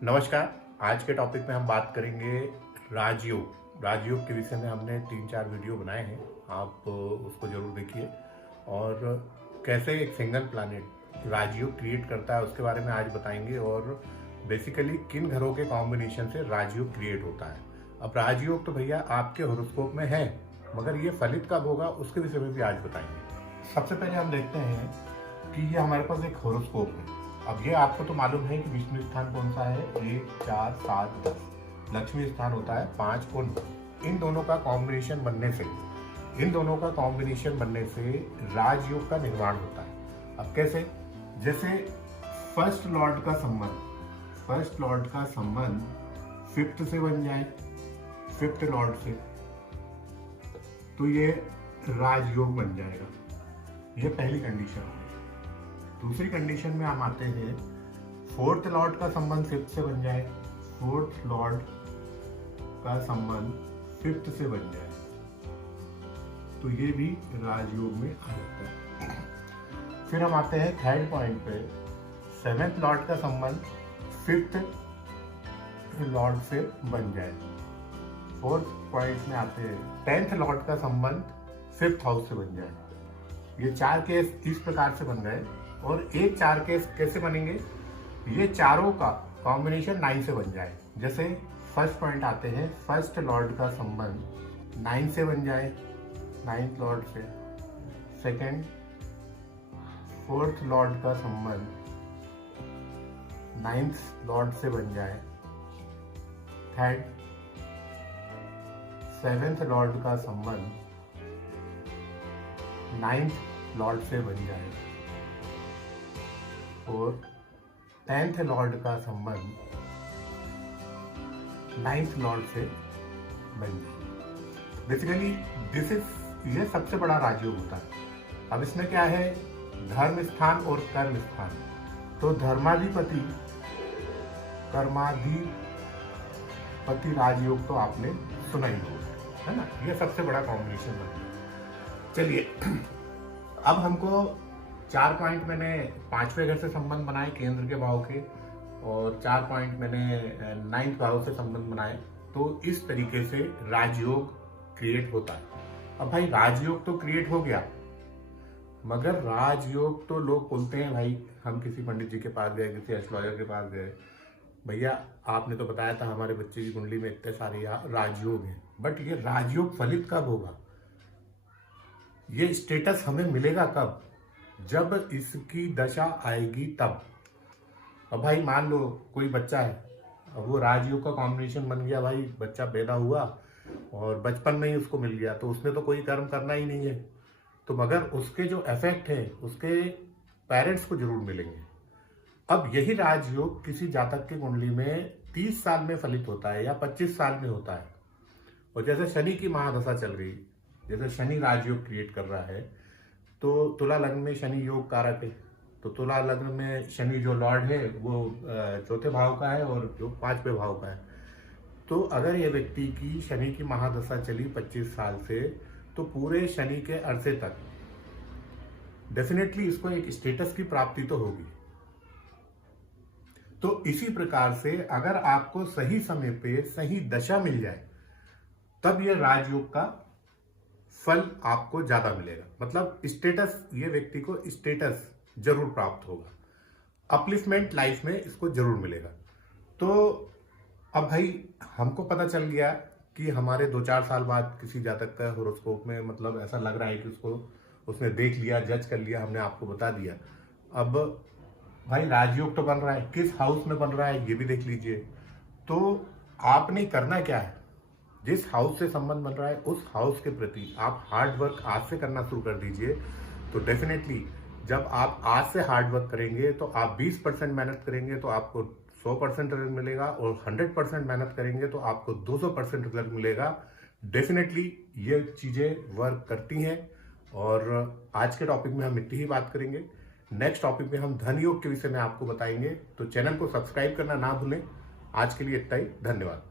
नमस्कार। आज के टॉपिक में हम बात करेंगे राजयोग। राजयोग के विषय में हमने 3-4 वीडियो बनाए हैं, आप उसको जरूर देखिए। और कैसे एक सिंगल प्लैनेट राजयोग क्रिएट करता है उसके बारे में आज बताएंगे। और बेसिकली किन घरों के कॉम्बिनेशन से राजयोग क्रिएट होता है। अब राजयोग तो भैया आपके हॉरोस्कोप में है, मगर ये फलित कब होगा उसके विषय में भी आज बताएंगे। सबसे पहले हम देखते हैं कि ये हमारे पास एक हॉरोस्कोप है। अब ये आपको तो मालूम है कि विष्णु स्थान कौन सा है, 1, 4, 7, 10। लक्ष्मी स्थान होता है 5 और 9। इन दोनों का कॉम्बिनेशन बनने से राजयोग का निर्माण होता है। अब कैसे? जैसे फर्स्ट लॉर्ड का संबंध फिफ्थ से बन जाए, फिफ्थ लॉर्ड से, तो ये राजयोग बन जाएगा। ये पहली कंडीशन है। दूसरी कंडीशन में हम आते हैं, फोर्थ लॉर्ड का संबंध फिफ्थ से बन जाए, फोर्थ लॉर्ड का संबंध फिफ्थ से बन जाए, तो ये भी राजयोग में आ जाता है। फिर हम आते हैं थर्ड पॉइंट पे, सेवेंथ लॉर्ड का संबंध फिफ्थ लॉर्ड से बन जाए। फोर्थ पॉइंट में आते हैं, 10th लॉर्ड का संबंध फिफ्थ हाउस से बन जाए। ये 4 केस इस प्रकार से बन गए। और एक 4 केस कैसे बनेंगे? ये चारों का कॉम्बिनेशन 9 से बन जाए। जैसे फर्स्ट पॉइंट आते हैं, फर्स्ट लॉर्ड का संबंध 9 से बन जाए, 9th लॉर्ड से। सेकंड, फोर्थ लॉर्ड का संबंध 9th लॉर्ड से बन जाए। थर्ड, 7th लॉर्ड का संबंध 9th लॉर्ड से बन जाए। और 10th लॉर्ड का संबंध 9th लॉर्ड से बन जाए। बेसिकली ये सबसे बड़ा राजयोग होता है। अब इसमें क्या है, धर्म स्थान और कर्म स्थान। तो धर्माधिपति कर्माधिपति राजयोग तो आपने सुना ही होगा, है ना। ये सबसे बड़ा कॉम्बिनेशन बनता है। चलिए, अब हमको 4 पॉइंट मैंने 5वें घर से संबंध बनाए, केंद्र के भाव के, और 4 पॉइंट मैंने 9th भाव से संबंध बनाए। तो इस तरीके से राजयोग क्रिएट होता है। अब भाई राजयोग तो क्रिएट हो गया, मगर राजयोग तो लोग बोलते हैं, भाई हम किसी पंडित जी के पास गए, किसी एस्ट्रोलॉजर के पास गए, भैया आपने तो बताया था हमारे बच्चे की कुंडली में इतने सारे राजयोग हैं, बट ये राजयोग फलित कब होगा? ये स्टेटस हमें मिलेगा कब? जब इसकी दशा आएगी तब। अब भाई मान लो कोई बच्चा है, अब वो राजयोग का कॉम्बिनेशन बन गया, भाई बच्चा पैदा हुआ और बचपन में ही उसको मिल गया, तो उसने तो कोई कर्म करना ही नहीं है, तो मगर उसके जो इफेक्ट है उसके पेरेंट्स को जरूर मिलेंगे। अब यही राजयोग किसी जातक की कुंडली में 30 साल में फलित होता है या 25 साल में होता है। और जैसे शनि की महादशा चल रही, जैसे शनि राजयोग क्रिएट कर रहा है, तो तुला लग्न में शनि योग कारक है। तो तुला लग्न में शनि जो लॉर्ड है वो 4थे भाव का है और जो 5वें भाव का है। तो अगर ये व्यक्ति की शनि की महादशा चली 25 साल से, तो पूरे शनि के अरसे तक डेफिनेटली इसको एक स्टेटस की प्राप्ति तो होगी। तो इसी प्रकार से अगर आपको सही समय पे सही दशा मिल जाए, तब ये राजयोग का फल आपको ज्यादा मिलेगा। मतलब स्टेटस, ये व्यक्ति को स्टेटस जरूर प्राप्त होगा, अपलिफ्टमेंट लाइफ में इसको जरूर मिलेगा। तो अब भाई हमको पता चल गया कि हमारे 2-4 साल बाद किसी जातक का हॉरोस्कोप में मतलब ऐसा लग रहा है कि उसने देख लिया, जज कर लिया, हमने आपको बता दिया। अब भाई राजयोग तो बन रहा है, किस हाउस में बन रहा है ये भी देख लीजिए। तो आपने करना क्या है, जिस हाउस से संबंध बन रहा है उस हाउस के प्रति आप हार्ड वर्क आज से करना शुरू कर दीजिए। तो डेफिनेटली जब आप आज से हार्ड वर्क करेंगे, तो आप 20% मेहनत करेंगे तो आपको 100% रिजल्ट मिलेगा, और 100% मेहनत करेंगे तो आपको 200% रिजल्ट मिलेगा। डेफिनेटली ये चीजें वर्क करती हैं। और आज के टॉपिक में हम इतनी ही बात करेंगे। नेक्स्ट टॉपिक में हम धन योग के विषय में आपको बताएंगे। तो चैनल को सब्सक्राइब करना ना भूलें। आज के लिए इतना ही, धन्यवाद।